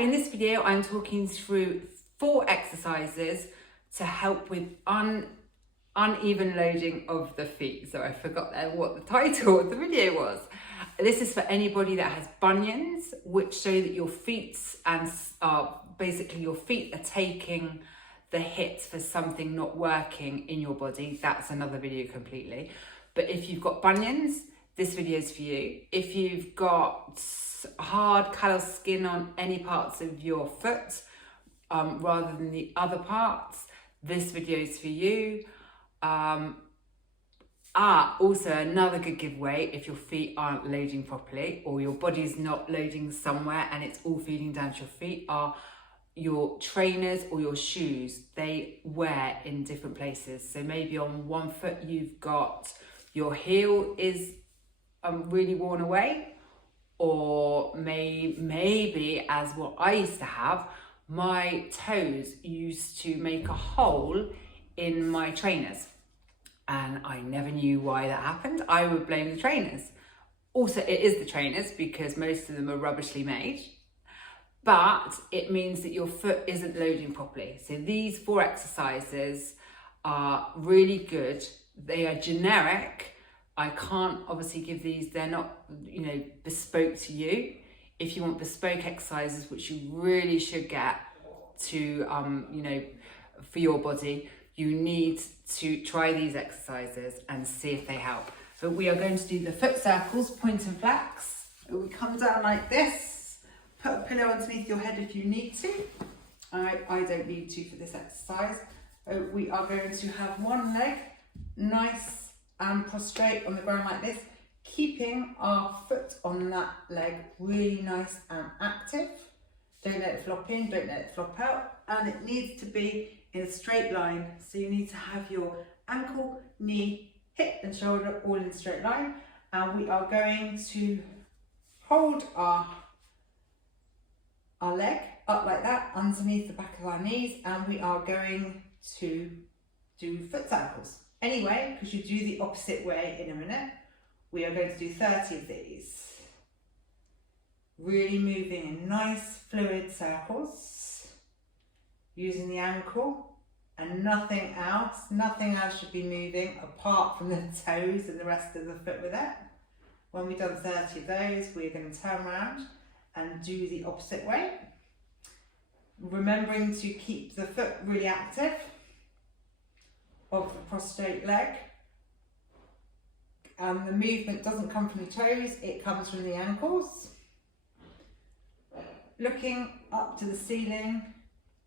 Hi, in this video I'm talking through 4 exercises to help with uneven loading of the feet. So I forgot what the title of the video was. This is for anybody that has bunions, which show that your feet basically your feet are taking the hit for something not working in your body. That's another video completely. But if you've got bunions, this video is for you. If you've got hard callous skin on any parts of your foot rather than the other parts, this video is for you. Also another good giveaway, if your feet aren't loading properly or your body's not loading somewhere and it's all feeding down to your feet, are your trainers or your shoes. They wear in different places. So maybe on one foot you've got your heel is really worn away, or maybe as what I used to have, my toes used to make a hole in my trainers and I never knew why that happened. I would blame the trainers. Also, it is the trainers because most of them are rubbishly made, but it means that your foot isn't loading properly. So these 4 exercises are really good. They are generic. I can't obviously give these, they're not, bespoke to you. If you want bespoke exercises, which you really should get to, for your body, you need to try these exercises and see if they help. So we are going to do the foot circles, point and flex. We come down like this, put a pillow underneath your head if you need to. I don't need to for this exercise. We are going to have one leg nice and prostrate on the ground like this, keeping our foot on that leg really nice and active. Don't let it flop in, don't let it flop out, and it needs to be in a straight line. So you need to have your ankle, knee, hip and shoulder all in a straight line, and we are going to hold our leg up like that underneath the back of our knees, and we are going to do foot circles. Anyway, because you do the opposite way in a minute, we are going to do 30 of these. Really moving in nice fluid circles, using the ankle and nothing else. Nothing else should be moving apart from the toes and the rest of the foot with it. When we've done 30 of those, we're going to turn around and do the opposite way. Remembering to keep the foot really active of the prostrate leg, and the movement doesn't come from the toes, it comes from the ankles. Looking up to the ceiling,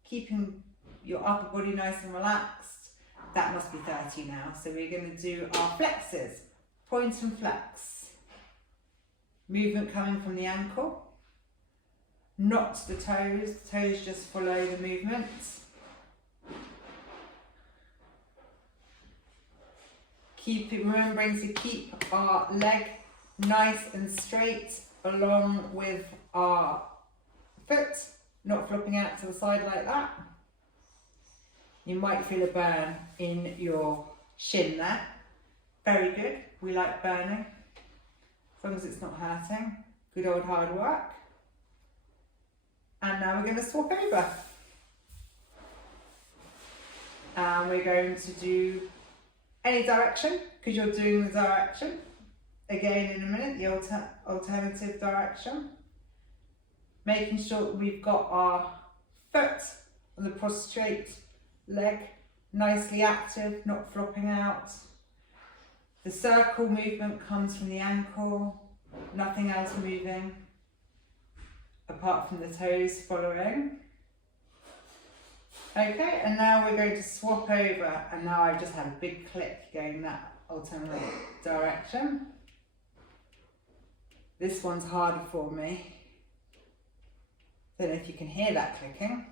keeping your upper body nice and relaxed. That must be 30 now. So we're going to do our flexes, point and flex. Movement coming from the ankle, not the toes just follow the movement. Remembering to keep our leg nice and straight along with our foot, not flopping out to the side like that. You might feel a burn in your shin there. Very good. We like burning, as long as it's not hurting. Good old hard work. And now we're going to swap over. And we're going to do any direction, because you're doing the direction. Again in a minute, the alternative direction. Making sure that we've got our foot on the prostrate leg nicely active, not flopping out. The circle movement comes from the ankle, nothing else moving apart from the toes following. Okay, and now we're going to swap over, and now I've just had a big click going that alternate direction. This one's harder for me. Don't know if you can hear that clicking.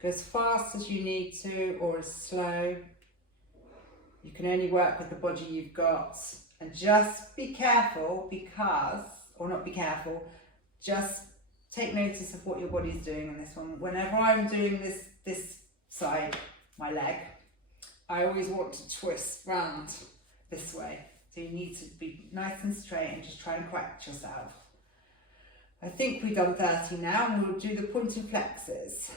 Go as fast as you need to or as slow. You can only work with the body you've got, and just be careful just take notice of what your body's doing in this one. Whenever I'm doing this side, my leg, I always want to twist round this way So you need to be nice and straight and just try and correct yourself. I think we've done 30 now, and we'll do the point and flexes.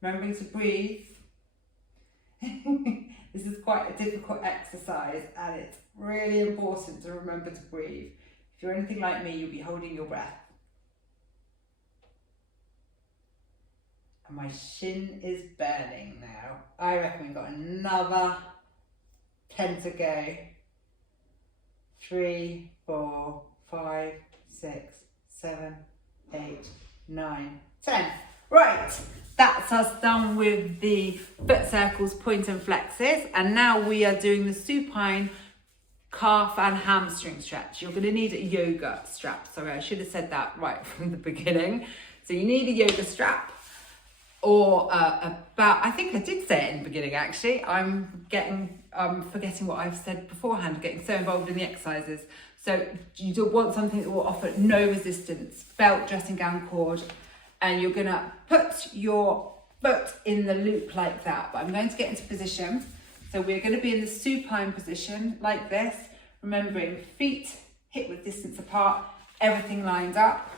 Remembering to breathe. This is quite a difficult exercise, and it's really important to remember to breathe. If you're anything like me, you'll be holding your breath. And my shin is burning now. I reckon we've got another 10 to go. 3, 4, 5, 6, 7, 8, 9, 10. Right, that's us done with the foot circles, point and flexes, and now we are doing the supine calf and hamstring stretch. You're going to need a yoga strap. Sorry, I should have said that right from the beginning. So you need a yoga strap, or I think I did say it in the beginning actually. I'm forgetting what I've said beforehand, getting so involved in the exercises. So you do want something that will offer no resistance, belt, dressing gown, cord, and you're gonna put your foot in the loop like that. But I'm going to get into position. So we're gonna be in the supine position like this, remembering feet hip width distance apart, everything lined up,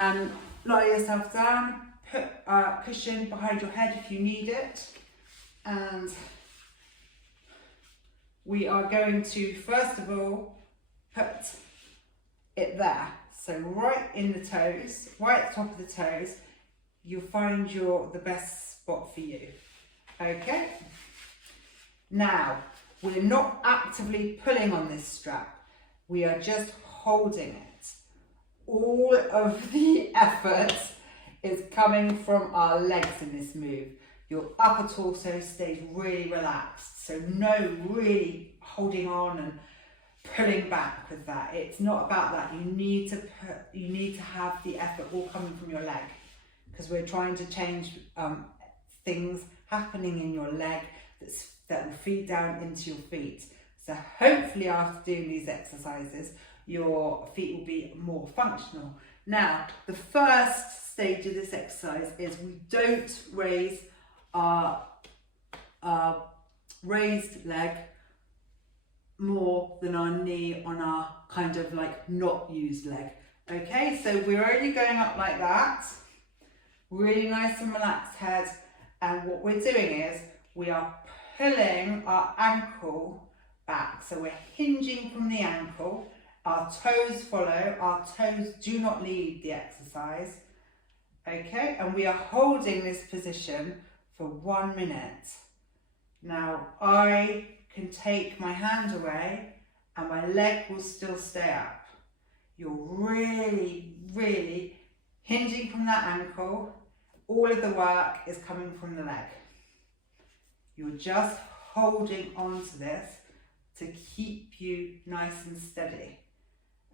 and lie yourself down, put a cushion behind your head if you need it. And we are going to, first of all, put it there. So right in the toes, right at the top of the toes, you'll find the best spot for you. Okay? Now, we're not actively pulling on this strap. We are just holding it. All of the effort is coming from our legs in this move. Your upper torso stays really relaxed. So no really holding on and pulling back with that. It's not about that. You need to have the effort all coming from your leg, because we're trying to change things happening in your leg that will feed down into your feet. So hopefully after doing these exercises, your feet will be more functional. Now, the first stage of this exercise is we don't raise our raised leg more than our knee on our kind of like not used leg. Okay, so we're only going up like that, really nice and relaxed head, and what we're doing is we are pulling our ankle back. So we're hinging from the ankle, our toes follow, our toes do not lead the exercise. Okay, and we are holding this position for 1 minute. Now I can take my hand away and my leg will still stay up. You're really, really hinging from that ankle. All of the work is coming from the leg. You're just holding on to this to keep you nice and steady.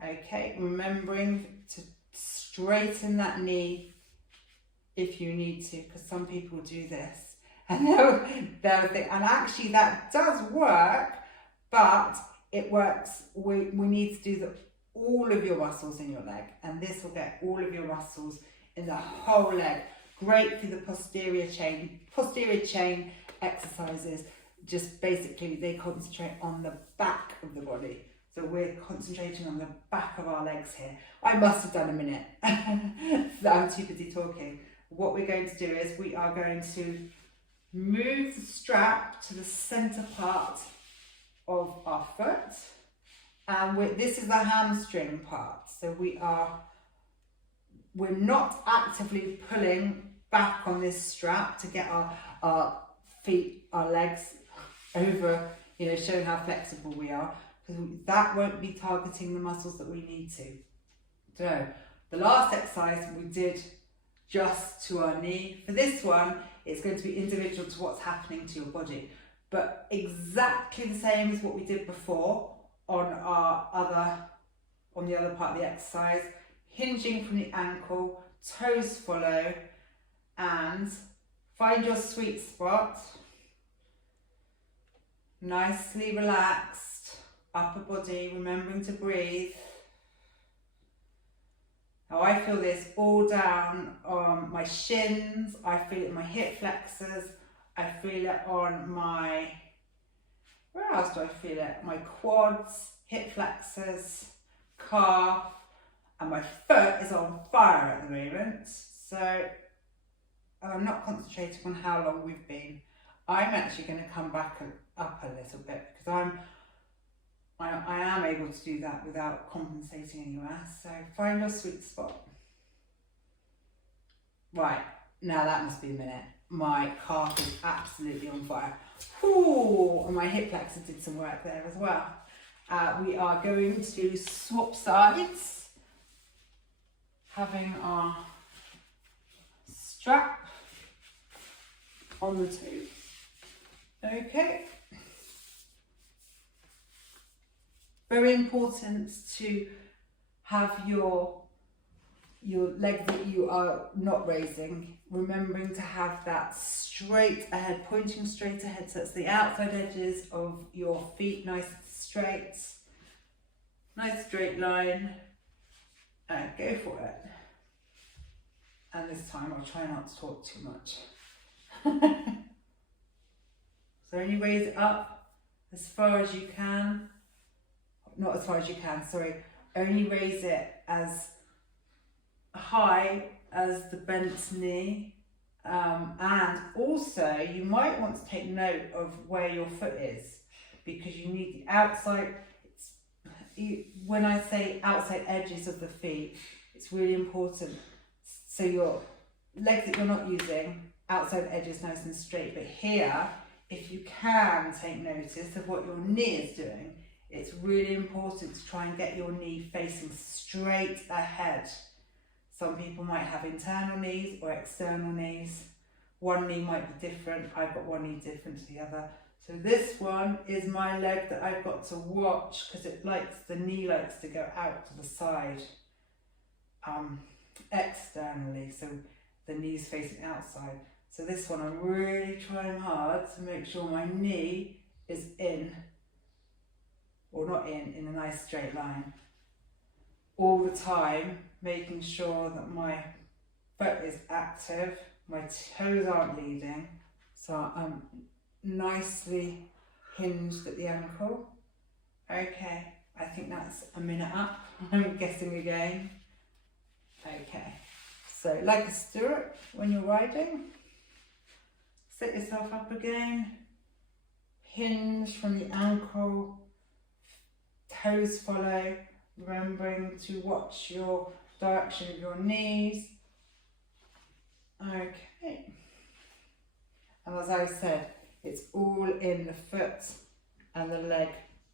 Okay, remembering to straighten that knee if you need to, because some people do this and they'll think, and actually that does work, but it works, we need to do all of your muscles in your leg, and this will get all of your muscles in the whole leg. Great for the posterior chain. Posterior chain exercises, just basically they concentrate on the back of the body. So we're concentrating on the back of our legs here. I must have done a minute. I'm too busy talking. What we're going to do is we are going to move the strap to the center part of our foot. And this is the hamstring part. So we're not actively pulling back on this strap to get our feet, our legs over, showing how flexible we are, because that won't be targeting the muscles that we need to. So the last exercise we did just to our knee. For this one, it's going to be individual to what's happening to your body, but exactly the same as what we did before on the other part of the exercise. Hinging from the ankle, toes follow, and find your sweet spot. Nicely relaxed, upper body, remembering to breathe. Now I feel this all down on my shins, I feel it in my hip flexors, I feel it on my Where else do I feel it? My quads, hip flexors, calf, and my foot is on fire at the moment. So I'm not concentrating on how long we've been. I'm actually going to come back up a little bit because I am able to do that without compensating anywhere. So find your sweet spot. Right, now that must be a minute. My calf is absolutely on fire. Ooh, and my hip flexor did some work there as well. We are going to swap sides, having our strap on the toes. Okay. Very important to have your leg that you are not raising, remembering to have that straight ahead, pointing straight ahead. So it's the outside edges of your feet, nice straight, nice straight line, and go for it. And this time I'll try not to talk too much. So only raise it up as far as you can. Not as far as you can, sorry. Only raise it as high as the bent knee. And also you might want to take note of where your foot is, because you need the outside. When I say outside edges of the feet, it's really important. So your legs that you're not using, outside edges nice and straight. But here, if you can take notice of what your knee is doing, it's really important to try and get your knee facing straight ahead. Some people might have internal knees or external knees. One knee might be different. I've got one knee different to the other. So this one is my leg that I've got to watch, because the knee likes to go out to the side externally. So the knee's facing outside. So this one I'm really trying hard to make sure my knee is in, or not in a nice straight line. All the time, making sure that my foot is active, my toes aren't leading, so I'm nicely hinged at the ankle. Okay, I think that's a minute up. I'm guessing again. Okay, so like a stirrup when you're riding, sit yourself up again, hinge from the ankle, toes follow, remembering to watch your direction of your knees. Okay, and as I said, it's all in the foot and the leg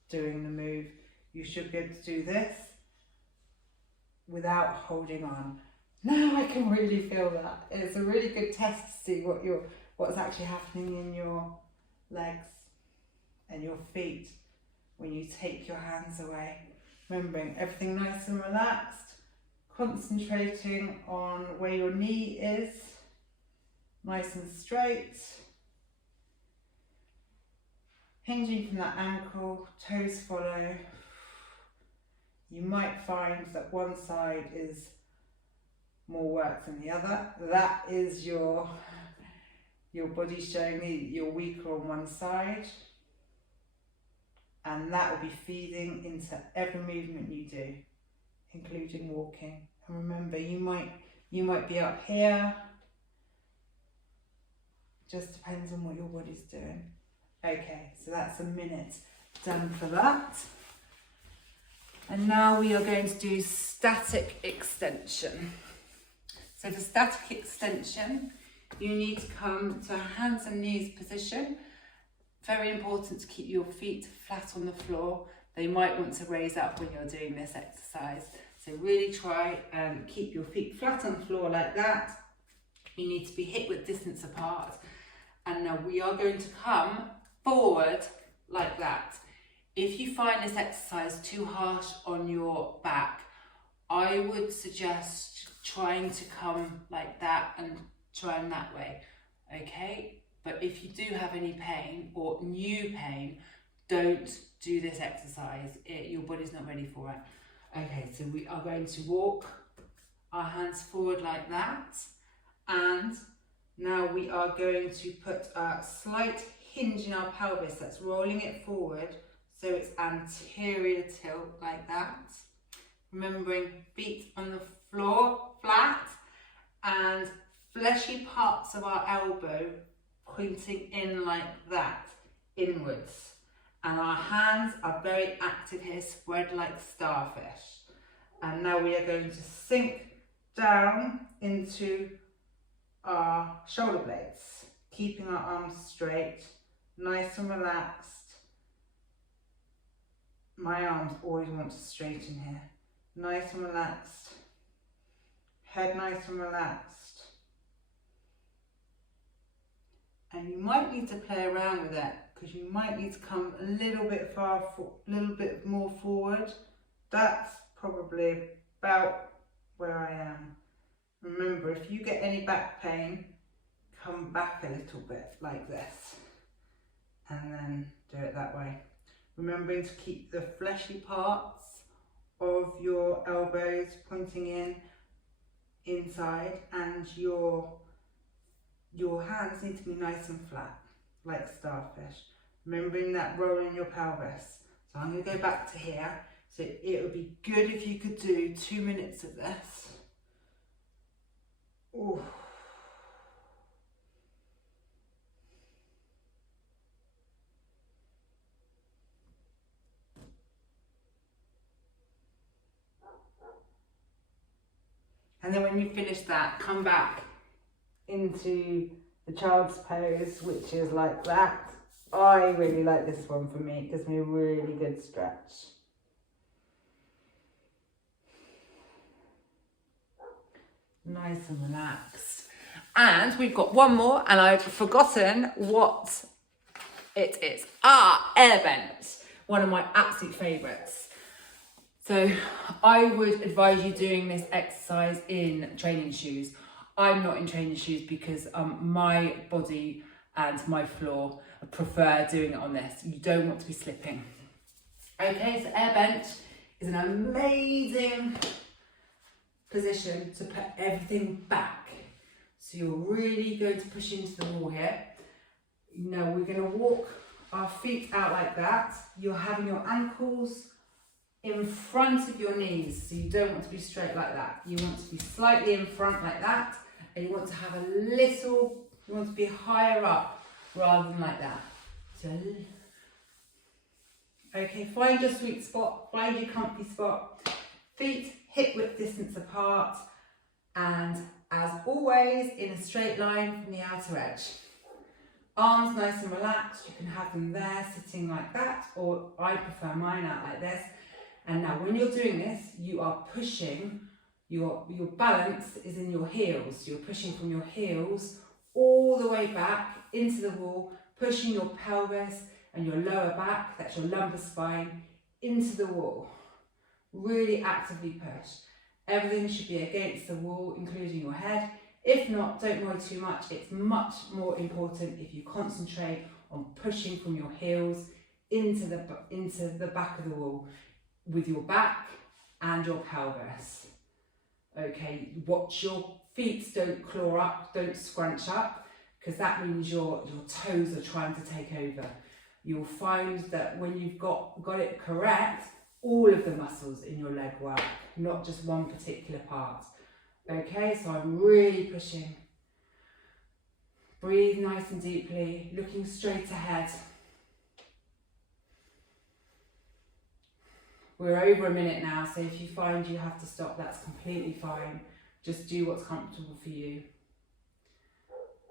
doing the move. You should be able to do this without holding on. Now I can really feel that. It's a really good test to see what's actually happening in your legs and your feet when you take your hands away. Remembering everything nice and relaxed, concentrating on where your knee is, nice and straight. Hinging from that ankle, toes follow. You might find that one side is more work than the other. That is your body showing you you're weaker on one side. And that will be feeding into every movement you do, including walking. And remember, you might be up here. Just depends on what your body's doing. Okay, so that's a minute done for that. And now we are going to do static extension. So for static extension, you need to come to a hands and knees position. Very important to keep your feet flat on the floor. They might want to raise up when you're doing this exercise. So really try and keep your feet flat on the floor like that. You need to be hip width distance apart. And now we are going to come forward like that. If you find this exercise too harsh on your back, I would suggest trying to come like that and trying that way, okay? But if you do have any pain or new pain, don't do this exercise. Your body's not ready for it. Okay, so we are going to walk our hands forward like that. And now we are going to put a slight hinge in our pelvis. That's rolling it forward so it's anterior tilt like that. Remembering feet on the floor flat and fleshy parts of our elbow pointing in like that, inwards. And our hands are very active here, spread like starfish. And now we are going to sink down into our shoulder blades, keeping our arms straight, nice and relaxed. My arms always want to straighten here. Nice and relaxed. Head nice and relaxed. And you might need to play around with it because you might need to come a little bit more forward. That's probably about where I am. Remember, if you get any back pain, come back a little bit like this and then do it that way. Remembering to keep the fleshy parts of your elbows pointing in inside, and your hands need to be nice and flat like starfish. Remembering that roll in your pelvis. So I'm going to go back to here. So it would be good if you could do 2 minutes of this. Ooh. And then when you finish that, come back into the child's pose, which is like that. I really like this one for me. It gives me a really good stretch. Nice and relaxed. And we've got one more, and I've forgotten what it is. Airbench, one of my absolute favourites. So I would advise you doing this exercise in training shoes. I'm not in training shoes because my body and my floor prefer doing it on this. You don't want to be slipping. Okay, so Airbench is an amazing position to put everything back. So you're really going to push into the wall here. Now we're going to walk our feet out like that. You're having your ankles in front of your knees, so you don't want to be straight like that. You want to be slightly in front like that, and you want to have you want to be higher up rather than like that. So, okay, find your sweet spot, find your comfy spot. Feet hip width distance apart, and as always in a straight line from the outer edge. Arms nice and relaxed. You can have them there sitting like that, or I prefer mine out like this. And now when you're doing this, you are pushing, your balance is in your heels. You're pushing from your heels all the way back into the wall, pushing your pelvis and your lower back, that's your lumbar spine, into the wall. Really actively push. Everything should be against the wall, including your head. If not, don't worry too much. It's much more important if you concentrate on pushing from your heels into the back of the wall with your back and your pelvis. Okay, watch your feet don't claw up, don't scrunch up, because that means your toes are trying to take over. You'll find that when you've got it correct, all of the muscles in your leg work, not just one particular part. Okay, so I'm really pushing. Breathe nice and deeply, looking straight ahead. We're over a minute now, so if you find you have to stop, that's completely fine. Just do what's comfortable for you.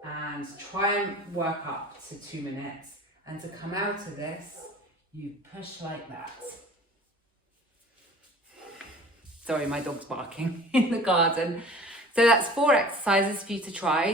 And try and work up to 2 minutes. And to come out of this, you push like that. Sorry, my dog's barking in the garden. So that's 4 exercises for you to try.